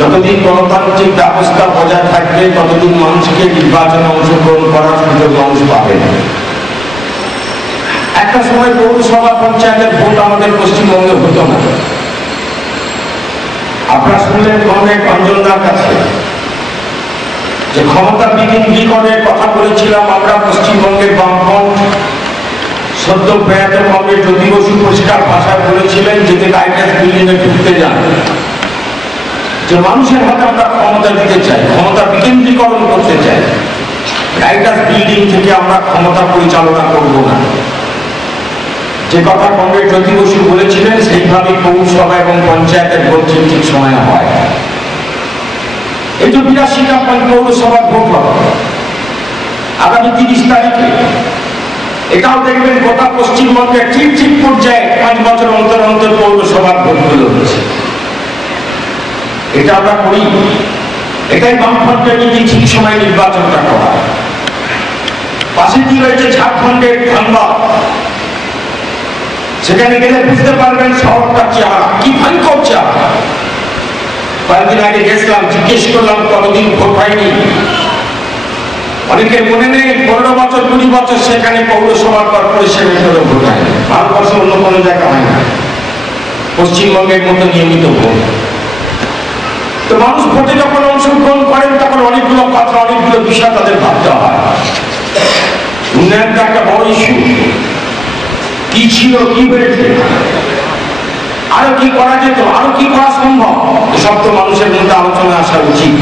যতদিন গণতান্ত্রিক ব্যবস্থা বজায় থাকবে ততদিন মানুষকে নির্বাচনে অংশগ্রহণ করার সুযোগ মানুষ পাবে। একটা সময় পৌরসভা পঞ্চায়েতের ভোট আমাদের পশ্চিমবঙ্গে হতো না। আপনারা শুনলেন কমরেড অঞ্জনদার কাছে যে ক্ষমতা বিকেন্দ্রীকরণের কথা বলেছিলাম আমরা পশ্চিমবঙ্গের বামফ্রন্ট। সদ্য প্রয়াত কমরেড জ্যোতি বসু পরিষ্কার ভাষায় বলেছিলেন যেতে টাইটাস বিল্ডিংয়ে ঢুকতে যান, যে মানুষের হাতে আমরা ক্ষমতা দিতে চাই, ক্ষমতা বিকেন্দ্রীকরণ করতে চাই। টাইটাস বিল্ডিং থেকে আমরা ক্ষমতা পরিচালনা করব না। যে কথা কমরেড জ্যোতি বসু বলেছিলেন সেইভাবে পৌরসভা এবং পঞ্চায়েতের ভোট ঠিক সময় হয়। এই যে 82টা পৌরসভার ভোট হবে আগামী 30 তারিখে, এটাও দেখবেন গোটা পশ্চিমবঙ্গের ঠিক পর্যায়ে 5 বছর অন্তর অন্তর পৌরসভার ভোটগুলো হচ্ছে। এটা আমরা করি, এটাই বামফ্রন্টের নীতি, ঠিক সময় নির্বাচনটা করা। পাশে কি রয়েছে ঝাড়খণ্ডের ধানবাদ, সেখানে গেলে বুঝতে পারবেন শহরটার চেহারা কি ভয়ঙ্কর চেহারা। কয়েকদিন আগে গেছিলাম, জিজ্ঞেস করলাম কতদিন ভোট হয়নি। অনেকের মনে নেই 15 বছর 20 বছর সেখানে পৌরসভা কর্পোরেশনের ভোট হয়নি। ভারতবর্ষে অন্য কোনো জায়গা হয় না, পশ্চিমবঙ্গের মতো নিয়মিত ভোট। তো মানুষ ভোটে যখন অংশগ্রহণ করেন তখন অনেকগুলো কথা, অনেকগুলো বিষয় তাদের ভাবতে হয়। উন্নয়নটা একটা বড় ইস্যু, কি ছিল, কি হয়েছে, আরো কি করা যেত, আরো কি করা সম্ভব, এসব তো মানুষের মধ্যে আলোচনা আসা উচিত।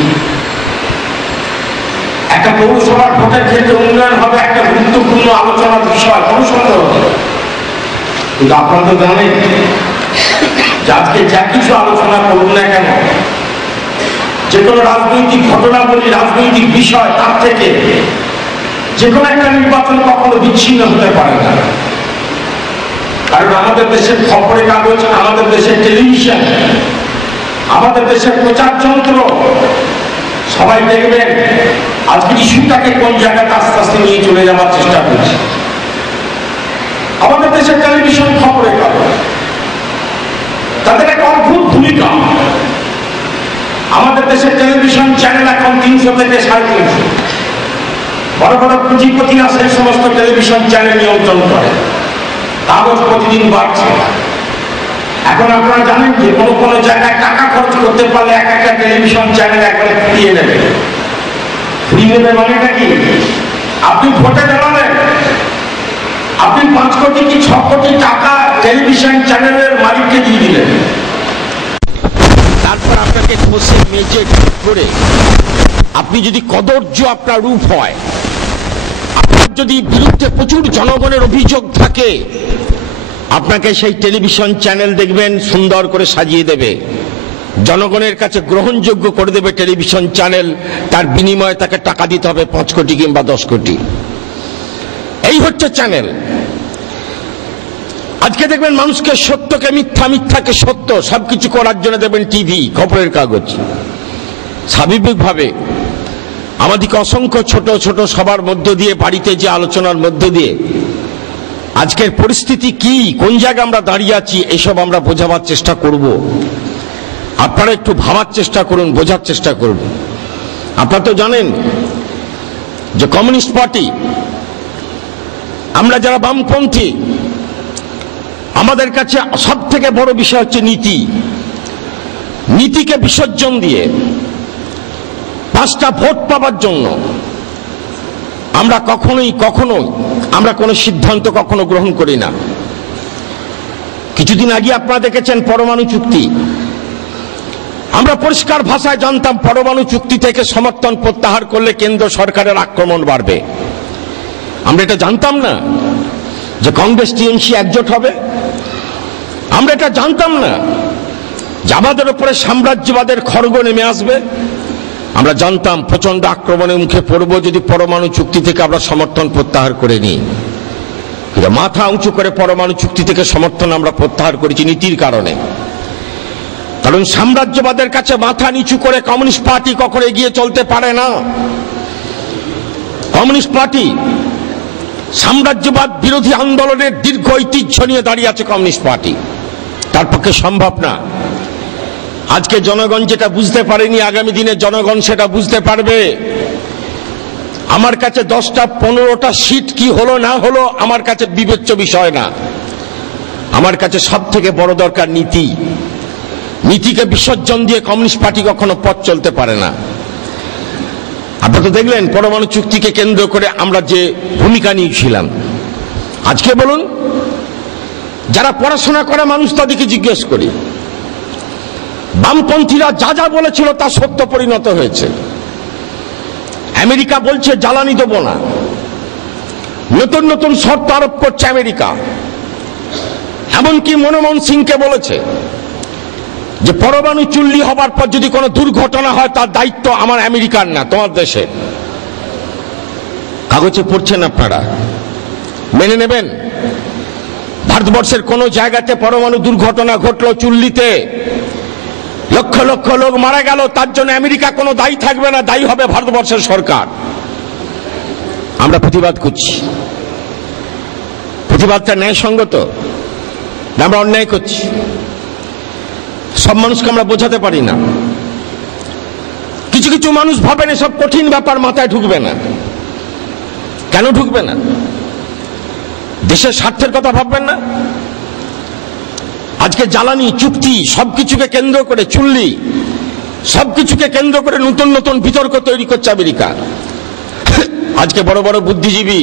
একটা পৌরসভার ভোটের ক্ষেত্রে উন্নয়ন হবে একটা গুরুত্বপূর্ণ আলোচনার বিষয়, কোনো সন্দেহ নেই। কিন্তু আপনারা তো জানেন যে আজকে যা কিছু আলোচনা করুন না কেন, যে কোনো রাজনৈতিক ঘটনাবলী, রাজনৈতিক বিষয়, তার থেকে যে কোনো একটা নির্বাচন কখনো বিচ্ছিন্ন হতে পারে না। কারণ আমাদের দেশের খবরের কাগজ, আমাদের দেশের টেলিভিশন, আমাদের দেশের প্রচার যন্ত্র, সবাই দেখবেন আজকে ইস্যুটাকে কোন জায়গাতে আস্তে আস্তে নিয়ে চলে যাওয়ার চেষ্টা করছে। আমাদের দেশের টেলিভিশন, খবরের কাগজ, তাদের একটা অদ্ভুত ভূমিকা। আমাদের দেশের টেলিভিশন চ্যানেল এখন 300 থেকে 350, বড় বড় পুঁজিপতিরা সেই সমস্ত টেলিভিশন চ্যানেল নিয়ন্ত্রণ করে। কাগজ প্রতিদিন বাড়ছে। এখন আপনারা জানেন যে কোনো জায়গায় টাকা খরচ করতে পারলে একটা টেলিভিশন চ্যানেল একবারে ফিরিয়ে নেবে। ফিরিয়ে নেবে মানেটা কি? আপনি ভোটে দাঁড়ালেন, আপনি 5 কোটি কি 6 কোটি টাকা টেলিভিশন চ্যানেলের মালিককে দিয়ে দিলেন, তারপর আপনাকে বসে মেজে করে আপনি যদি কদর্য আপনার রূপ হয়, আপনার যদি বিরুদ্ধে প্রচুর জনগণের অভিযোগ থাকে, আপনাকে সেই টেলিভিশন চ্যানেল দেখবেন সুন্দর করে সাজিয়ে দেবে, জনগণের কাছে গ্রহণযোগ্য করে দেবে টেলিভিশন চ্যানেল। তার বিনিময়ে তাকে টাকা দিতে হবে 5 কোটি কিংবা 10 কোটি। এই হচ্ছে চ্যানেল। আজকে দেখবেন মানুষকে সত্যকে মিথ্যা, মিথ্যাকে সত্য, সবকিছু করার জন্য দেখবেন টিভি, খবরের কাগজ। স্বাভাবিকভাবে আমাদেরকে অসংখ্য ছোট ছোট সবার মধ্য দিয়ে, বাড়িতে যে আলোচনার মধ্য দিয়ে আজকের পরিস্থিতি কি, কোন জায়গায় আমরা দাঁড়িয়ে আছি, এসব আমরা বোঝাবার চেষ্টা করব। আপনারা একটু ভাবার চেষ্টা করুন, বোঝার চেষ্টা করুন। আপনারা তো জানেন যে কমিউনিস্ট পার্টি, আমরা যারা বামপন্থী, আমাদের কাছে সব থেকে বড় বিষয় হচ্ছে নীতি। নীতিকে বিসর্জন দিয়ে 5টা ভোট পাবার জন্য আমরা কখনোই আমরা কোনো সিদ্ধান্ত কখনো গ্রহণ করি না। কিছুদিন আগে আপনারা দেখেছেন পরমাণু চুক্তি। আমরা পরিষ্কার ভাষায় জানতাম পরমাণু চুক্তি থেকে সমর্থন প্রত্যাহার করলে কেন্দ্র সরকারের আক্রমণ বাড়বে। আমরা এটা জানতাম না যে কংগ্রেস টিএমসি একজোট হবে। আমরা এটা জানতাম না যে আমাদের উপরে সাম্রাজ্যবাদের খড়গ নেমে আসবে। আমরা জানতাম প্রচন্ড আক্রমণের মুখে পড়ব যদি পরমাণু চুক্তি থেকে আমরা সমর্থন প্রত্যাহার করে নিই। মাথা উঁচু করে পরমাণু চুক্তি থেকে সমর্থন আমরা প্রত্যাহার করেছি নীতির কারণে। কারণ সাম্রাজ্যবাদের কাছে মাথা নিচু করে কমিউনিস্ট পার্টি কখনো এগিয়ে চলতে পারে না। কমিউনিস্ট পার্টি সাম্রাজ্যবাদ বিরোধী আন্দোলনের দীর্ঘ ঐতিহ্য নিয়ে দাঁড়িয়ে আছে। কমিউনিস্ট পার্টি, তার পক্ষে সম্ভব না আজকে জনগণ যেটা বুঝতে পারেনি, আগামী দিনে জনগণ সেটা বুঝতে পারবে। আমার কাছে 10টা 15টা সিট কি হলো না হলো আমার কাছে বিবেচ্য বিষয় না। আমার কাছে সব থেকে বড় দরকার নীতি। নীতিকে বিসর্জন দিয়ে কমিউনিস্ট পার্টি কখনো পথ চলতে পারে না। আপনারা তো দেখলেন পরমাণু চুক্তিকে কেন্দ্র করে আমরা যে ভূমিকা নিয়েছিলাম। আজকে বলুন, যারা পড়াশোনা করে মানুষ তাদেরকে জিজ্ঞেস করি, বামপন্থীরা যা যা বলেছিল তা সত্য পরিণত হয়েছে। আমেরিকা বলছে জ্বালানি দেবো না, নতুন নতুন শর্ত আরোপ করছে আমেরিকা। এমনকি মনমোহন সিংকে বলেছে যে পরমাণু চুল্লি হবার পর যদি কোনো দুর্ঘটনা হয় তার দায়িত্ব আমার আমেরিকার না, তোমার দেশে। কাগজে পড়ছেন আপনারা, মেনে নেবেন? ভারতবর্ষের কোন জায়গাতে পরমাণু দুর্ঘটনা ঘটলো, চুল্লিতে লক্ষ লক্ষ লোক মারা গেল, তার জন্য আমেরিকা কোনো দায়ী থাকবে না, দায়ী হবে ভারতবর্ষের সরকার। আমরা প্রতিবাদ করছি। প্রতিবাদটা ন্যায়সঙ্গত না আমরা অন্যায় করছি? সব মানুষকে আমরা বোঝাতে পারি না। কিছু কিছু মানুষ ভাবেন এসব কঠিন ব্যাপার মাথায় ঢুকবে না। কেন ঢুকবে না? দেশের স্বার্থের কথা ভাববেন না? আজকে জ্বালানি চুক্তি সবকিছুকে কেন্দ্র করে, চুল্লি সবকিছুকে কেন্দ্র করে নতুন নতুন বিতর্ক তৈরি করছে আমেরিকা। আজকে বড় বড় বুদ্ধিজীবী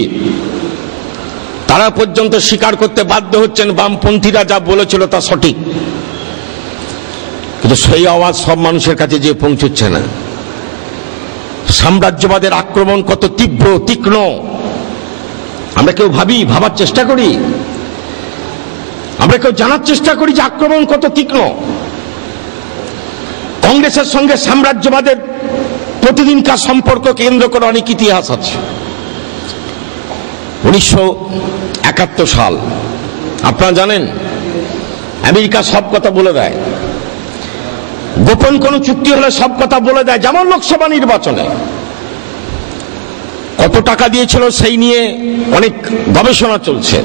তারা পর্যন্ত স্বীকার করতে বাধ্য হচ্ছেন বামপন্থীরা যা বলেছিল তা সঠিক, কিন্তু সেই আওয়াজ সব মানুষের কাছে যে পৌঁছচ্ছে না। সাম্রাজ্যবাদের আক্রমণ কত তীব্র তীক্ষ্ণ আমরা কেউ ভাবার চেষ্টা করি? আমরা কেউ জানার চেষ্টা করি যে আক্রমণ কত তীক্ষ্ণ? কংগ্রেসের সঙ্গে সাম্রাজ্যবাদের প্রতিদিনকার সম্পর্ক কেন্দ্র করে অনেক ইতিহাস আছে। 1971 সাল আপনারা জানেন, আমেরিকা সব কথা বলে দেয়। গোপন কোন চুক্তি হলে সব কথা বলে দেয়। যেমন লোকসভা নির্বাচনে কত টাকা দিয়েছিল সেই নিয়ে অনেক গবেষণা চলছে।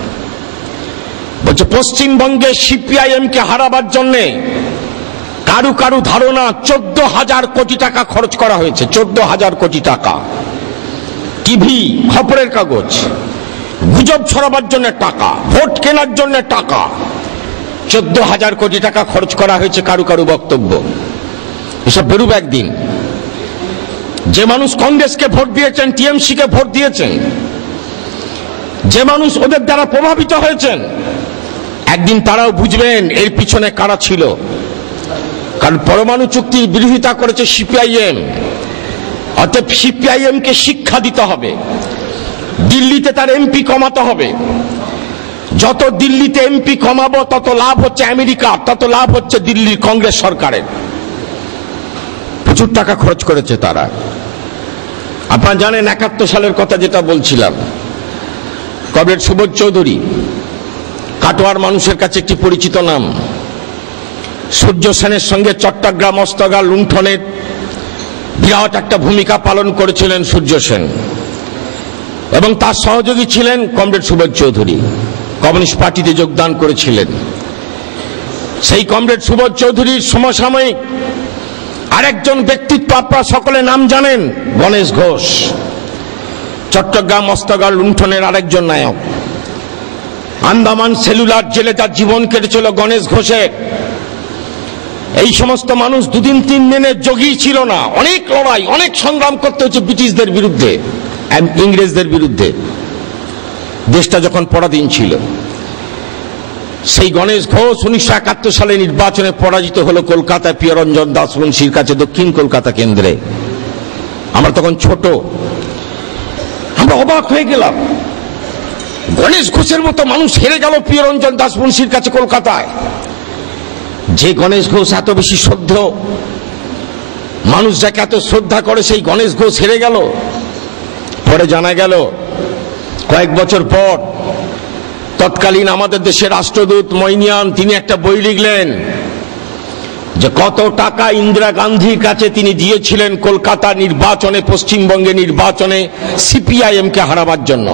বলছে পশ্চিমবঙ্গে সিপিআইএম কে হারাবার জন্য কারু কারু ধারণা 14,000 কোটি টাকা খরচ করা হয়েছে। 14,000 কোটি টাকা। টিভি, খবরের কাগজ, গুজব ছড়াবার জন্য টাকা, ভোট কেনার জন্য টাকা, 14,000 কোটি টাকা খরচ করা হয়েছে। কারু কারু বক্তব্য এসব বেরুবে একদিন। যে মানুষ কংগ্রেসকে ভোট দিয়েছেন, টিএমসি কে ভোট দিয়েছেন, যে মানুষ ওদের দ্বারা প্রভাবিত হয়েছেন, একদিন তারাও বুঝবেন এর পিছনে কারা ছিল। কারণ পরমাণু চুক্তির বিরোধিতা করেছে সিপিআইএম, অতএব সিপিআইএম কে শিক্ষা দিতে হবে। দিল্লিতে তার এমপি কমাতে হবে। যত দিল্লিতে এমপি কমাবো তত লাভ হচ্ছে আমেরিকা, তত লাভ হচ্ছে দিল্লির কংগ্রেস সরকারের। প্রচুর টাকা খরচ করেছে তারা। আপনারা জানেন 71 সালের কথা যেটা বলছিলাম, কমরেড সুবোধ চৌধুরী কাটোয়ার মানুষের কাছে একটি পরিচিত নাম। সূর্য সেনের সঙ্গে চট্টগ্রাম অস্ত্রাগার লুণ্ঠনের বিরাট একটা ভূমিকা পালন করেছিলেন সূর্য সেন, এবং তার সহযোগী ছিলেন কমরেড সুবোধ চৌধুরী। কমিউনিস্ট পার্টিতে যোগদান করেছিলেন। সেই কমরেড সুবোধ চৌধুরীর সমসাময়িক আরেকজন ব্যক্তিত্ব আপনারা সকলে নাম জানেন, গণেশ ঘোষ। চট্টগ্রাম অস্ত্রাগার লুণ্ঠনের আরেকজন নায়ক। আন্দামান সেলুলার জেলে তার জীবন কেটেছিল গণেশ ঘোষের। এই সমস্ত মানুষ দুদিন 3 দিনের যোগী ছিল না। অনেক লড়াই, অনেক সংগ্রাম করতে হচ্ছে ব্রিটিশদের বিরুদ্ধে, ইংরেজদের বিরুদ্ধে, দেশটা যখন পরাধীন ছিল। সেই গণেশ ঘোষ 1971 সালে নির্বাচনে পরাজিত হলো কলকাতায় প্রিয়রঞ্জন দাস মুন্সির কাছে, দক্ষিণ কলকাতা কেন্দ্রে। আমরা তখন ছোট, আমরা অবাক হয়ে গেলাম। গণেশ ঘোষের মতো মানুষ হেরে গেল প্রিয়রঞ্জন দাস মুন্সির কাছে কলকাতায়। যে গণেশ ঘোষ এত বেশি শ্রদ্ধেয়, মানুষ যাকে এত শ্রদ্ধা করে, সেই গণেশ ঘোষ হেরে গেল। পরে জানা গেল কয়েক বছর পর তৎকালীন আমাদের দেশের রাষ্ট্রদূত মইনিয়ান তিনি একটা বই লিখলেন যে কত টাকা ইন্দিরা গান্ধীর কাছে তিনি দিয়েছিলেন কলকাতা নির্বাচনে, পশ্চিমবঙ্গে নির্বাচনে সিপিআইএম কে হারাবার জন্য।